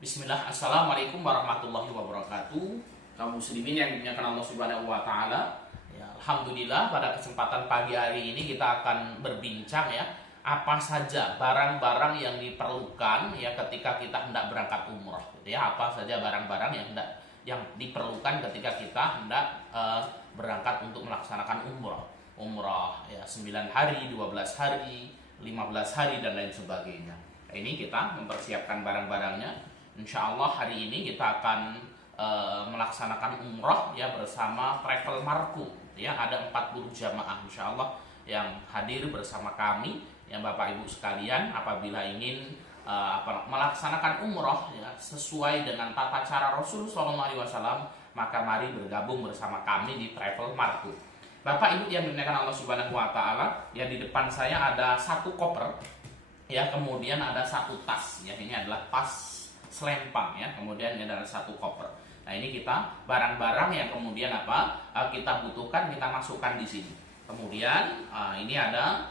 Bismillah, Assalamualaikum warahmatullahi wabarakatuh. Kaum muslimin yang dimuliakan Allah Subhanahu wa taala. Ya, alhamdulillah pada kesempatan pagi hari ini kita akan berbincang ya, apa saja barang-barang yang diperlukan ya ketika kita hendak berangkat umroh gitu ya. Apa saja barang-barang yang diperlukan ketika kita hendak berangkat untuk melaksanakan umroh. Umroh ya 9 hari, 12 hari, 15 hari dan lain sebagainya. Nah, ini kita mempersiapkan barang-barangnya. Insya Allah hari ini kita akan melaksanakan umroh ya bersama Travel Marco ya, ada 40 jamaah Insya Allah yang hadir bersama kami ya Bapak Ibu sekalian. Apabila ingin melaksanakan umroh ya sesuai dengan tata cara Rasul SAW, maka mari bergabung bersama kami di Travel Marco. Bapak Ibu yang dimuliakan Allah Subhanahu wa taala, ya di depan saya ada satu koper ya, kemudian ada satu tas ya, ini adalah tas selempang ya, kemudian ini adalah satu koper. Nah, ini kita barang-barang yang kemudian kita butuhkan kita masukkan di sini. Kemudian ini ada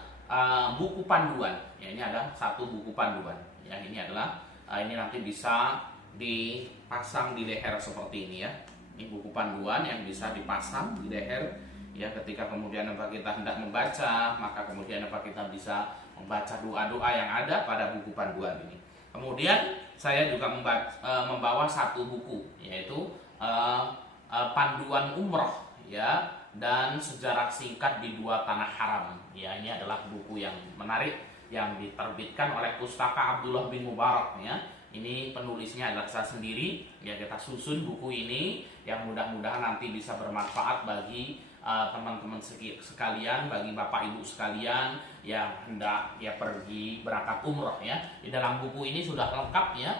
buku panduan ya, ini ada satu buku panduan ya, ini adalah ini nanti bisa dipasang di leher seperti ini ya. Ini buku panduan yang bisa dipasang di leher ya, ketika kemudian kita hendak membaca, maka kemudian kita bisa membaca doa-doa yang ada pada buku panduan ini. Kemudian saya juga membawa satu buku, yaitu panduan umroh ya dan sejarah singkat di dua tanah haram ya. Ini adalah buku yang menarik yang diterbitkan oleh Pustaka Abdullah bin Mubarak ya. Ini penulisnya adalah saya sendiri ya. Kita susun buku ini yang mudah-mudahan nanti bisa bermanfaat bagi teman-teman sekalian, bagi Bapak Ibu sekalian yang hendak ya pergi berangkat umroh ya. Di dalam buku ini sudah lengkap ya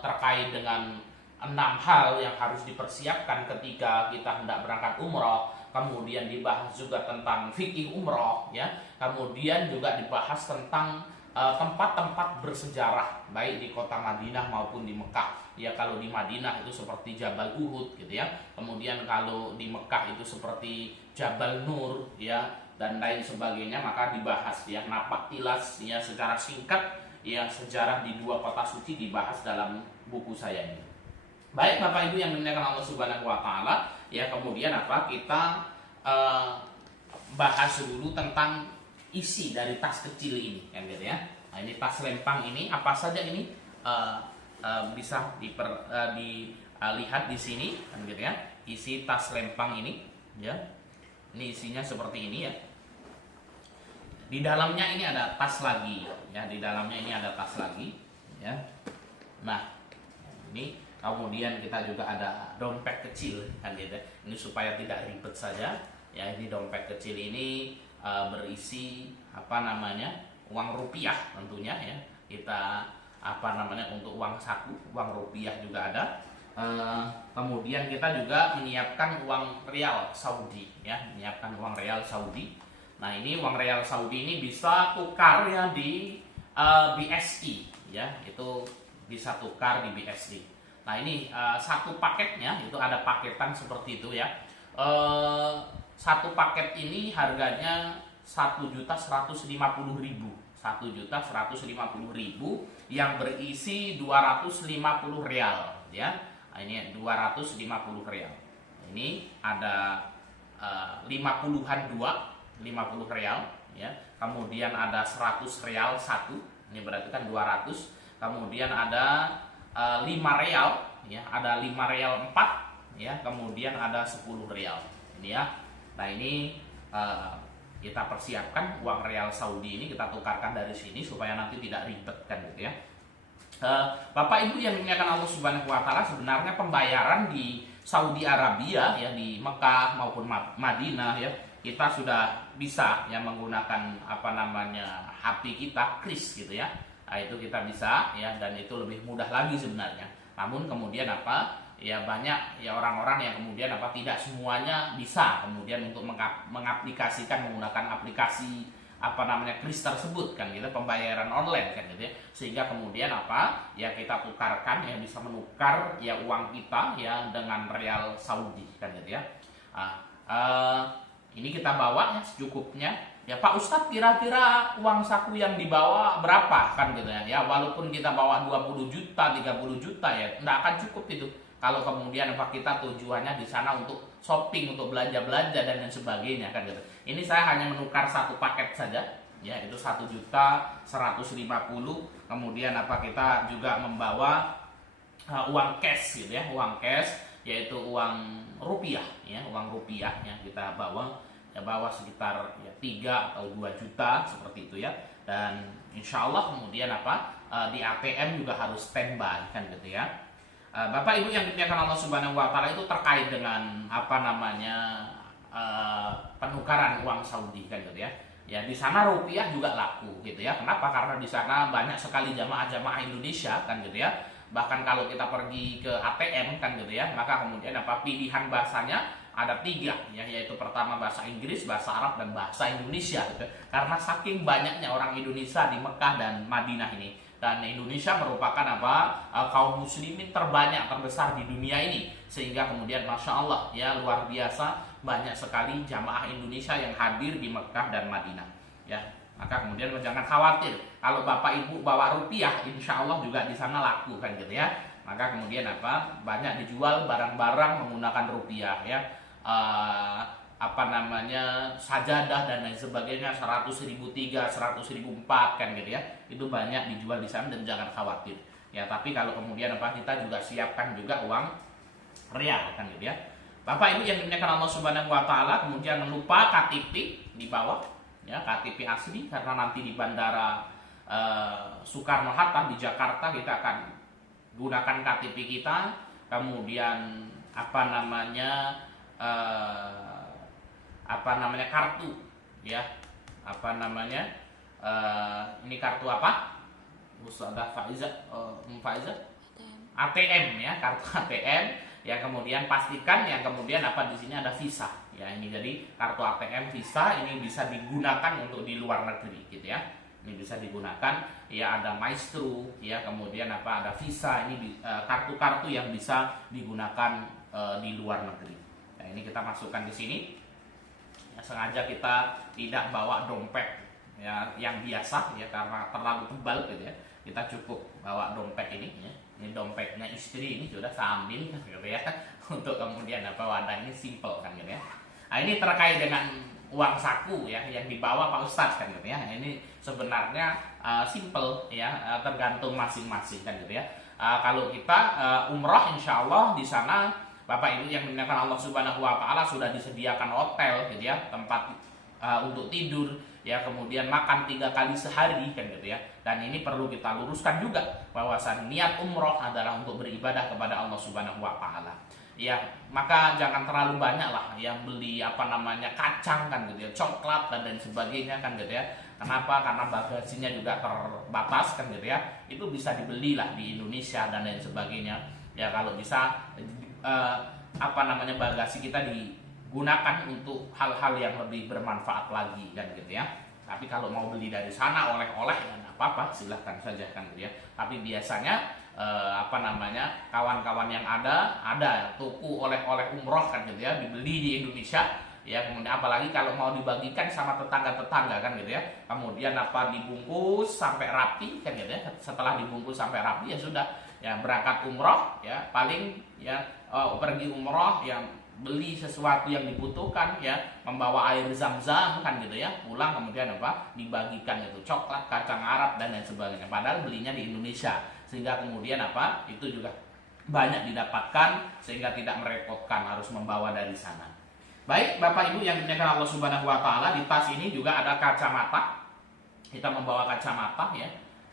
terkait dengan 6 hal yang harus dipersiapkan ketika kita hendak berangkat umroh. Kemudian dibahas juga tentang fikih umroh ya. Kemudian juga dibahas tentang tempat-tempat bersejarah baik di kota Madinah maupun di Mekah ya. Kalau di Madinah itu seperti Jabal Uhud gitu ya, kemudian kalau di Mekah itu seperti Jabal Nur ya dan lain sebagainya. Maka dibahas ya napak tilas ya secara singkat ya sejarah di dua kota suci dibahas dalam buku saya ini. Baik Bapak Ibu yang dimuliakan Allah Subhanahu wa taala ya, kemudian kita bahas dulu tentang isi dari tas kecil ini kan gitu ya. Nah, ini tas lempang ini apa saja ini bisa dilihat di sini kan gitu ya. Isi tas lempang ini ya. Ini isinya seperti ini ya. Di dalamnya ini ada tas lagi ya, di dalamnya ini ada tas lagi ya. Nah, ini kemudian kita juga ada dompet kecil kan gitu. Ini supaya tidak ribet saja ya. Ini dompet kecil ini berisi uang rupiah tentunya ya. Kita untuk uang saku, uang rupiah juga ada. Kemudian kita juga menyiapkan uang rial Saudi ya, menyiapkan uang rial Saudi. Nah, ini uang rial Saudi ini bisa tukar ya di BSI ya, itu bisa tukar di BSI. Nah, ini satu paketnya itu ada paketan seperti itu ya. Satu paket ini harganya 1.150.000, 1.150.000 yang berisi 250 rial ya. Nah, ini 250 rial. Ini ada 50-an 50 rial ya. Kemudian ada 100 rial satu. Ini berarti kan 200. Kemudian ada 5 rial ya, ada 5 rial 4 ya. Kemudian ada 10 rial. Ini ya. Nah, ini kita persiapkan uang rial Saudi ini kita tukarkan dari sini supaya nanti tidak ribet kan gitu ya. Bapak Ibu yang dimuliakan Allah Subhanahu wa taala, sebenarnya pembayaran di Saudi Arabia ya, di Mekah maupun Madinah ya, kita sudah bisa ya menggunakan HP kita kris gitu ya. Nah, itu kita bisa ya, dan itu lebih mudah lagi sebenarnya. Namun kemudian ya banyak ya orang-orang yang kemudian tidak semuanya bisa kemudian untuk mengaplikasikan menggunakan aplikasi kris tersebut kan gitu, pembayaran online kan gitu ya. Sehingga kemudian ya kita tukarkan ya, bisa menukar ya uang kita ya dengan rial Saudi kan gitu ya. Ini kita bawa ya secukupnya Ya Pak Ustadz, kira-kira uang saku yang dibawa berapa kan gitu ya. Ya walaupun kita bawa 20 juta, 30 juta ya nggak akan cukup itu. Kalau kemudian apa kita tujuannya di sana untuk shopping, untuk belanja-belanja dan lain sebagainya kan gitu. Ini saya hanya menukar satu paket saja, ya itu 1.150.000. Kemudian apa kita juga membawa uang cash gitu ya, uang cash yaitu uang rupiah ya, uang rupiah yang kita bawa ya, bawa sekitar ya 3 atau 2 juta seperti itu ya. Dan insya Allah kemudian apa di ATM juga harus standby kan gitu ya. Bapak Ibu yang dimuliakan Allah Subhanahu wa taala, itu terkait dengan apa namanya penukaran uang Saudi kan gitu ya. Ya di sana rupiah juga laku gitu ya. Kenapa? Karena di sana banyak sekali jamaah-jamaah Indonesia kan gitu ya. Bahkan kalau kita pergi ke ATM kan gitu ya, maka kemudian apa pilihan bahasanya ada 3 ya, yaitu pertama bahasa Inggris, bahasa Arab, dan bahasa Indonesia gitu. Karena saking banyaknya orang Indonesia di Mekah dan Madinah ini, dan Indonesia merupakan apa kaum muslimin terbanyak terbesar di dunia ini, sehingga kemudian Masya Allah ya luar biasa banyak sekali jamaah Indonesia yang hadir di Mekah dan Madinah ya. Maka kemudian jangan khawatir kalau Bapak Ibu bawa rupiah, insya Allah juga di sana laku kan gitu ya. Maka kemudian apa banyak dijual barang-barang menggunakan rupiah ya. Apa namanya sajadah dan lain sebagainya 100.003, 100.004 kan gitu ya. Itu banyak dijual di sana dan jangan khawatir. Ya, tapi kalau kemudian apa kita juga siapkan juga uang real kan gitu ya. Bapak Ibu yang dimuliakan Allah Subhanahu wa taala, kemudian lupa KTP di bawah ya, KTP asli, karena nanti di bandara Soekarno Hatta di Jakarta kita akan gunakan KTP kita, kemudian kartu ya, ini kartu apa? Ustazah Faiza, ATM ya, kartu ATM ya. Kemudian pastikan yang kemudian apa di sini ada visa ya. Ini jadi kartu ATM visa ini bisa digunakan untuk di luar negeri gitu ya. Ini bisa digunakan ya, ada Maestro ya, kemudian apa ada visa. Ini kartu-kartu yang bisa digunakan di luar negeri. Nah, ini kita masukkan di sini. Ya, sengaja kita tidak bawa dompet ya yang biasa ya, karena terlalu tebal gitu ya. Kita cukup bawa dompet ini ya. Ini dompetnya istri, ini sudah saya ambil gitu ya. Untuk kemudian apa wadah ini simple kan gitu ya. Nah, ini terkait dengan uang saku ya yang dibawa Pak Ustadz kan gitu ya. Ini sebenarnya simple ya, tergantung masing-masing kan gitu ya. Kalau kita umrah insya Allah di sana Bapak Ibu yang dimuliakan Allah Subhanahu wa taala sudah disediakan hotel gitu ya, tempat untuk tidur ya, kemudian makan 3 kali sehari kan gitu ya. Dan ini perlu kita luruskan juga bahwasan niat umroh adalah untuk beribadah kepada Allah Subhanahu wa taala. Ya, maka jangan terlalu banyak lah yang beli kacang kan gitu ya, coklat dan lain sebagainya kan gitu ya. Kenapa? Karena bagasinya juga terbatas kan gitu ya. Itu bisa dibeli lah di Indonesia dan lain sebagainya. Ya kalau bisa bagasi kita digunakan untuk hal-hal yang lebih bermanfaat lagi kan gitu ya. Tapi kalau mau beli dari sana oleh-oleh ya nggak apa-apa, silahkan saja kan gitu ya. Tapi biasanya kawan-kawan yang ada toko oleh-oleh umroh kan gitu ya, dibeli di Indonesia ya. Kemudian apalagi kalau mau dibagikan sama tetangga-tetangga kan gitu ya, kemudian dibungkus sampai rapi kan gitu ya. Setelah dibungkus sampai rapi ya sudah ya, berangkat umroh ya, paling ya pergi umroh yang beli sesuatu yang dibutuhkan ya, membawa air zam-zam kan gitu ya, pulang kemudian dibagikan itu coklat, kacang Arab dan lain sebagainya, padahal belinya di Indonesia, sehingga kemudian itu juga banyak didapatkan sehingga tidak merepotkan harus membawa dari sana. Baik Bapak Ibu yang dimuliakan Allah Subhanahu wa taala, di tas ini juga ada kacamata. Kita membawa kacamata ya.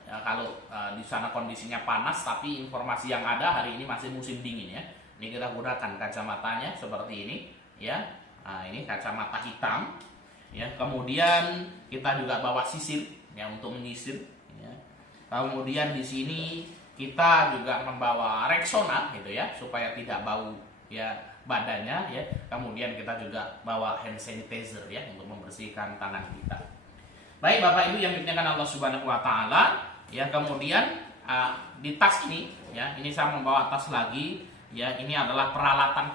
Ya, kalau di sana kondisinya panas, tapi informasi yang ada hari ini masih musim dingin ya. Ini kita gunakan kacamatanya seperti ini ya. Nah, ini kacamata hitam ya. Kemudian kita juga bawa sisir ya untuk menyisir ya. Kemudian di sini kita juga membawa Rexona gitu ya, supaya tidak bau ya badannya ya. Kemudian kita juga bawa hand sanitizer ya untuk membersihkan tangan kita. Baik Bapak Ibu yang dimuliakan Allah Subhanahu wa taala, ya kemudian di tas ini ya, ini saya membawa tas lagi ya. Ini adalah peralatan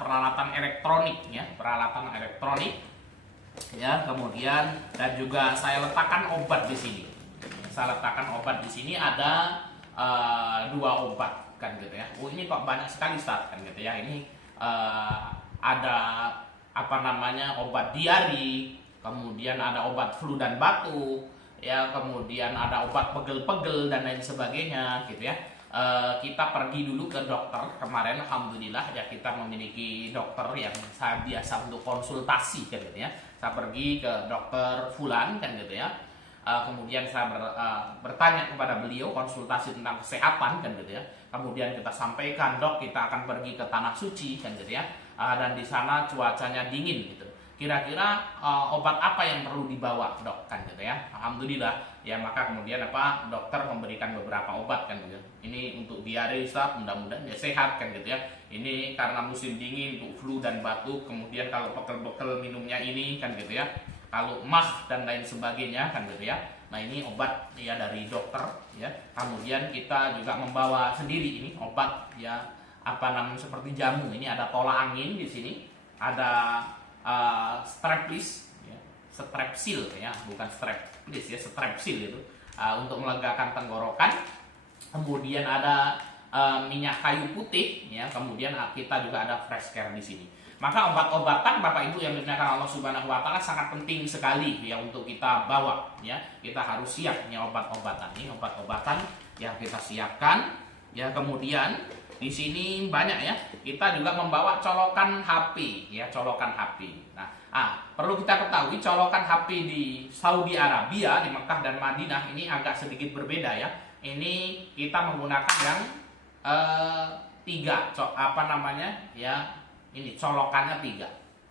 elektronik ya, peralatan elektronik Ya, kemudian dan juga saya letakkan obat di sini. Saya letakkan obat di sini ada dua obat kan gitu ya. Oh ini kok banyak sekali Ustaz kan gitu ya. Ini ada apa namanya obat diari, kemudian ada obat flu dan batuk, ya kemudian ada obat pegel-pegel dan lain sebagainya gitu ya. Kita pergi dulu ke dokter kemarin, alhamdulillah ya kita memiliki dokter yang saya biasa untuk konsultasi kan gitu ya. Saya pergi ke dokter Fulan kan gitu ya. Kemudian saya bertanya kepada beliau konsultasi tentang kesehatan kan gitu ya. Kemudian kita sampaikan, dok kita akan pergi ke tanah suci kan gitu ya. Dan di sana cuacanya dingin gitu. Kira-kira obat apa yang perlu dibawa dok kan gitu ya. Alhamdulillah ya, maka kemudian dokter memberikan beberapa obat kan gitu. Ini untuk diare Ustaz, mudah-mudahan ya sehat kan gitu ya. Ini karena musim dingin untuk flu dan batuk. Kemudian kalau pekel-pekel minumnya ini kan gitu ya. Kalau mah dan lain sebagainya kan gitu ya. Nah ini obat ya dari dokter ya. Kemudian kita juga membawa sendiri ini obat ya apa namanya seperti jamu. Ini ada tolak angin di sini, ada streplis ya, strepsil ya, bukan streplis ya, strepsil itu untuk melegakan tenggorokan. Kemudian ada minyak kayu putih ya, kemudian kita juga ada fresh care di sini. Maka obat-obatan Bapak Ibu yang dimuliakan Allah Subhanahu wa taala sangat penting sekali ya untuk kita bawa ya. Kita harus siap ya obat-obatan. Ini obat-obatan yang kita siapkan ya. Kemudian di sini banyak ya. Kita juga membawa colokan HP ya, colokan HP. Nah, perlu kita ketahui colokan HP di Saudi Arabia, di Mekah dan Madinah ini agak sedikit berbeda ya. Ini kita menggunakan yang tiga, apa namanya ya. Ini colokannya 3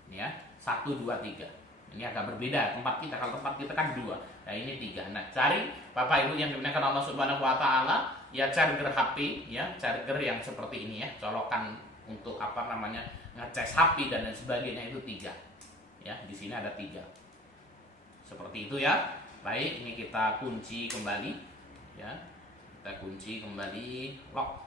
ya, 1, 2, 3. Ini agak berbeda tempat kita. Kalau tempat kita kan 2, nah ini 3. Nah cari Bapak Ibu yang dimuliakan Allah Subhanahu wa taala ya, charger HP ya, charger yang seperti ini ya, colokan untuk apa namanya ngecas HP dan lain sebagainya itu 3 ya. Di sini ada 3 seperti itu ya. Baik, ini kita kunci kembali ya, kita kunci kembali lock.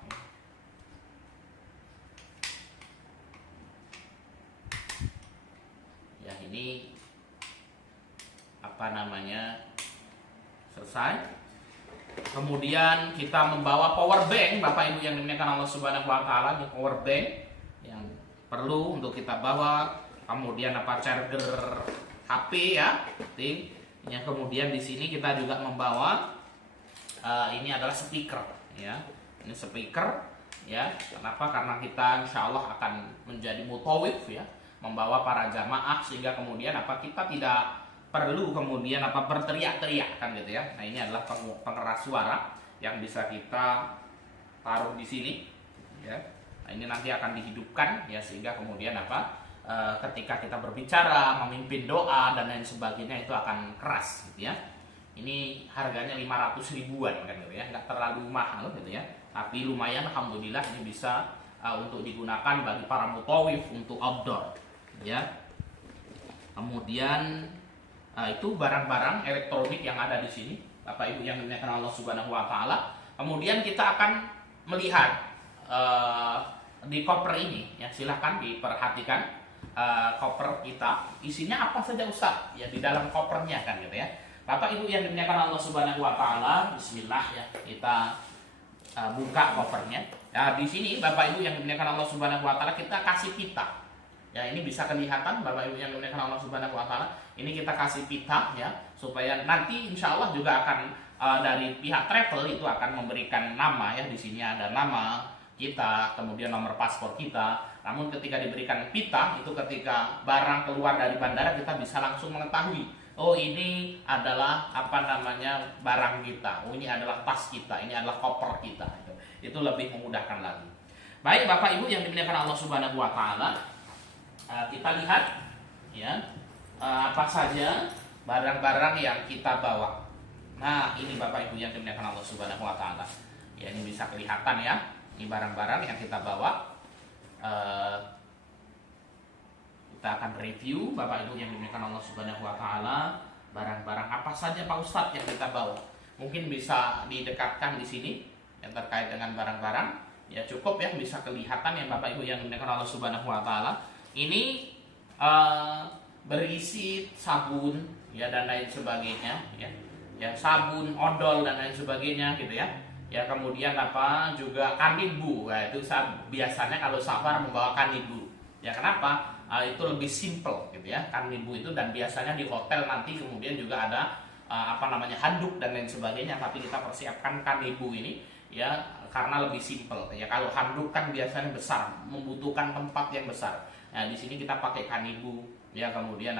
Ya ini apa namanya selesai. Kemudian kita membawa power bank Bapak Ibu yang dimuliakan Allah Subhanahu wa taala. Ini power bank yang perlu untuk kita bawa. Kemudian charger HP ya, penting. Yang kemudian di sini kita juga membawa ini adalah speaker ya. Ini speaker ya. Kenapa? Karena kita insya Allah akan menjadi mutawif ya, membawa para jamaah sehingga kemudian kita tidak perlu kemudian berteriak-teriak kan gitu ya. Nah ini adalah pengeras suara yang bisa kita taruh di sini ya. Nah ini nanti akan dihidupkan ya sehingga kemudian ketika kita berbicara, memimpin doa dan lain sebagainya itu akan keras gitu ya. Ini harganya 500 ribuan kan gitu ya, nggak terlalu mahal gitu ya. Tapi lumayan alhamdulillah ini bisa untuk digunakan bagi para mutawif untuk outdoor ya. Kemudian itu barang-barang elektronik yang ada di sini Bapak Ibu yang dimuliakan Allah Subhanahu wa taala. Kemudian kita akan melihat di koper ini ya, silahkan diperhatikan koper kita isinya apa saja Ustaz ya di dalam kopernya kan gitu ya. Bapak Ibu yang dimuliakan Allah Subhanahu wa taala, bismillah ya, kita buka kopernya. Nah, di sini Bapak Ibu yang dimuliakan Allah Subhanahu wa taala kita kasih pita. Ya, ini bisa kelihatan Bapak Ibu yang dimuliakan Allah Subhanahu wa taala. Ini kita kasih pita ya, supaya nanti insya Allah juga akan dari pihak travel itu akan memberikan nama ya. Di sini ada nama kita, kemudian nomor paspor kita. Namun ketika diberikan pita itu ketika barang keluar dari bandara kita bisa langsung mengetahui, oh ini adalah barang kita, oh ini adalah tas kita, ini adalah koper kita. Itu lebih memudahkan lagi. Baik Bapak Ibu yang dimuliakan Allah Subhanahu wa taala, kita lihat ya apa saja barang-barang yang kita bawa. Nah ini Bapak Ibu yang dimuliakan Allah Subhanahu wa taala ya, ini bisa kelihatan ya, ini barang-barang yang kita bawa. Kita akan review Bapak Ibu yang dimuliakan Allah Subhanahu wa taala, barang-barang apa saja Pak Ustadz yang kita bawa. Mungkin bisa didekatkan di sini yang terkait dengan barang-barang ya, cukup ya, bisa kelihatan ya Bapak Ibu yang dimuliakan Allah Subhanahu wa taala. Ini berisi sabun ya dan lain sebagainya ya. Ya, sabun, odol dan lain sebagainya gitu ya. Ya, kemudian apa juga kanibu. Nah, itu biasanya kalau safar membawa kanibu. Ya, kenapa? Itu lebih simple gitu ya. Kanibu itu, dan biasanya di hotel nanti kemudian juga ada handuk dan lain sebagainya, tapi kita persiapkan kanibu ini ya karena lebih simple ya. Kalau handuk kan biasanya besar, membutuhkan tempat yang besar. Nah, di sini kita pakai kanibu ya, kemudian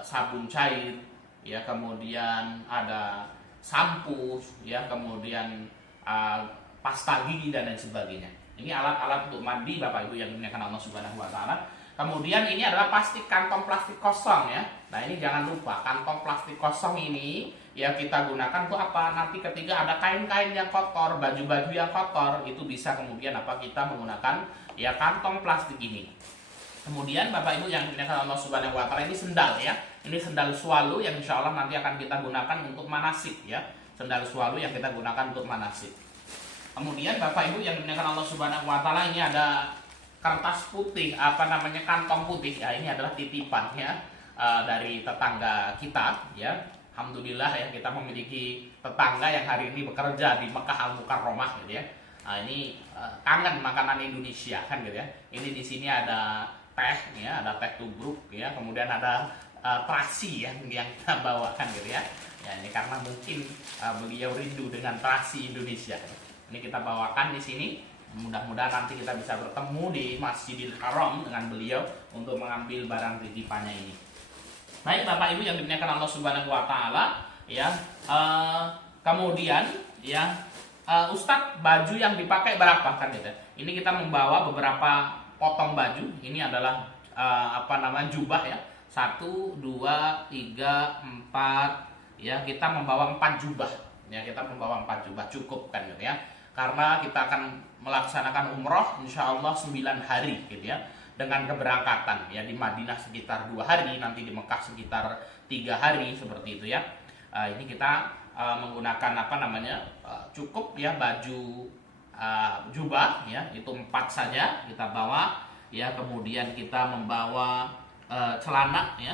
sabun cair ya, kemudian ada sampo ya, kemudian pasta gigi dan lain sebagainya. Ini alat-alat untuk mandi Bapak Ibu yang dimuliakan Allah Subhanahu wa taala. Kemudian ini adalah kantong plastik kosong ya. Nah, ini jangan lupa kantong plastik kosong ini ya kita gunakan untuk apa? Nanti ketika ada kain-kain yang kotor, baju-baju yang kotor, itu bisa kemudian kita menggunakan ya kantong plastik ini. Kemudian Bapak Ibu yang dimuliakan Allah Subhanahu wa taala, ini sendal ya. Ini sendal swalu yang insya Allah nanti akan kita gunakan untuk manasik ya. Sendal swalu yang kita gunakan untuk manasik. Kemudian Bapak Ibu yang dimuliakan Allah Subhanahu wa taala, ini ada kertas putih, kantong putih ya. Ini adalah titipan ya dari tetangga kita ya. Alhamdulillah ya, kita memiliki tetangga yang hari ini bekerja di Mekah Al-Mukarramah gitu ya. Nah, ini kangen makanan Indonesia kan gitu ya. Ini di sini ada teh ya, ada teh tubruk ya, kemudian ada terasi yang kita bawakan gitu ya. Ya, ini karena mungkin beliau rindu dengan terasi Indonesia. Ini kita bawakan di sini. Mudah-mudahan nanti kita bisa bertemu di Masjidil Haram dengan beliau untuk mengambil barang titipannya ini. Baik Bapak Ibu yang dimuliakan Allah Subhanahu wa taala ya. Kemudian ya Ustadz, baju yang dipakai berapa kan gitu. Ini kita membawa beberapa potong baju. Ini adalah jubah ya. 1 2 3 4 ya, kita membawa 4 jubah. Ya, kita membawa 4 jubah cukup kan gitu ya. Karena kita akan melaksanakan umroh insya Allah 9 hari gitu ya, dengan keberangkatan ya di Madinah sekitar 2 hari, nanti di Mekah sekitar 3 hari seperti itu ya. Ini kita menggunakan cukup ya baju jubah ya, itu 4 saja kita bawa ya. Kemudian kita membawa celana ya,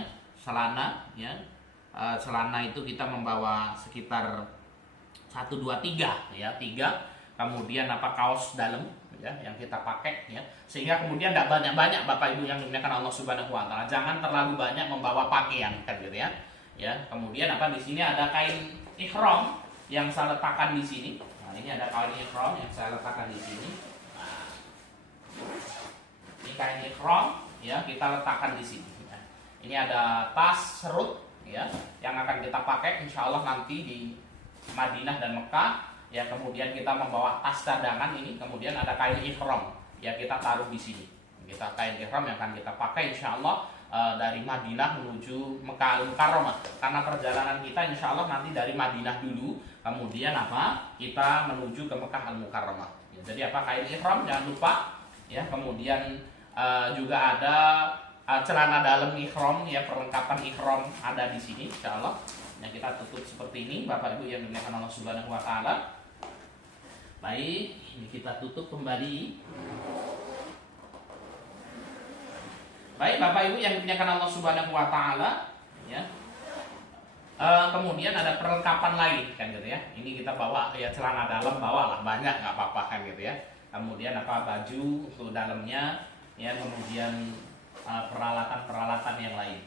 celana itu kita membawa sekitar 1 2 3 ya, 3. Kemudian kaos dalam ya yang kita pakai ya, sehingga kemudian tidak banyak-banyak Bapak Ibu yang dimuliakan Allah Subhanahu wa taala. Jangan terlalu banyak membawa pakaian kan gitu ya. Ya, kemudian di sini ada kain ihram yang saya letakkan di sini. Nah, ini ada kain ihram yang saya letakkan di sini. Nah, ini kain ihram ya, kita letakkan di sini. Ya. Ini ada tas serut ya yang akan kita pakai insya Allah nanti di Madinah dan Mekah. Ya, kemudian kita membawa tas cadangan ini, kemudian ada kain ihram ya, kita taruh di sini. Kita kain ihram yang akan kita pakai insya Allah dari Madinah menuju Mekah Al-Mukarramah. Karena perjalanan kita insya Allah nanti dari Madinah dulu, kemudian kita menuju ke Mekah Al-Mukarramah. Ya, jadi kain ihram jangan lupa ya. Kemudian juga ada celana dalam ihram ya, perlengkapan ihram ada di sini insya Allah. Ya, kita tutup seperti ini Bapak Ibu yang dimuliakan Allah Subhanahu wa taala. Baik, ini kita tutup kembali. Baik Bapak Ibu yang dimuliakan Allah Subhanahu wa taala ya. Kemudian ada perlengkapan lain kan gitu ya. Ini kita bawa ya, celana dalam bawalah banyak nggak apa-apa kan gitu ya. Kemudian baju untuk dalamnya ya, kemudian peralatan-peralatan yang lain.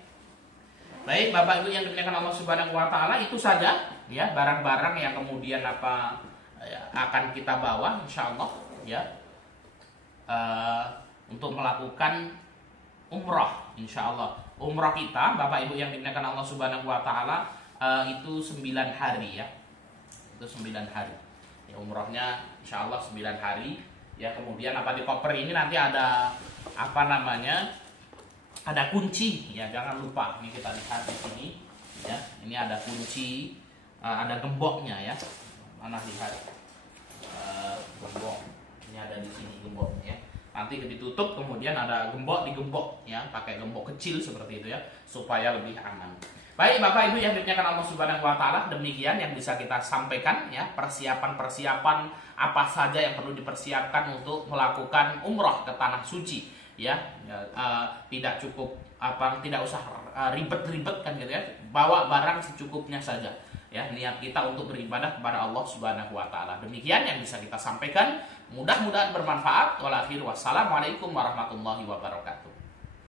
Baik Bapak Ibu yang dimuliakan Allah Subhanahu wa taala, itu saja ya barang-barang yang kemudian akan kita bawa insya Allah ya untuk melakukan umroh insya Allah. Umroh kita Bapak Ibu yang dimuliakan Allah Subhanahu wa taala itu 9 hari ya. Itu 9 hari. Ya, umrohnya insya Allah 9 hari ya. Kemudian di koper ini nanti ada ada kunci ya, jangan lupa. Ini kita lihat di sini ya. Ini ada kunci, ada gemboknya ya. Mana lihat gembok. Ini ada di sini gemboknya. Nanti ditutup, kemudian ada digembok ya, pakai gembok kecil seperti itu ya, supaya lebih aman. Baik Bapak Ibu yang dimuliakan Allah Subhanahu wa taala, demikian yang bisa kita sampaikan ya, persiapan-persiapan apa saja yang perlu dipersiapkan untuk melakukan umroh ke tanah suci ya. Tidak cukup tidak usah ribet-ribet kan gitu ya. Bawa barang secukupnya saja. Ya, niat kita untuk beribadah kepada Allah Subhanahu wa taala. Demikian yang bisa kita sampaikan. Mudah-mudahan bermanfaat. Wassalamualaikum warahmatullahi wabarakatuh.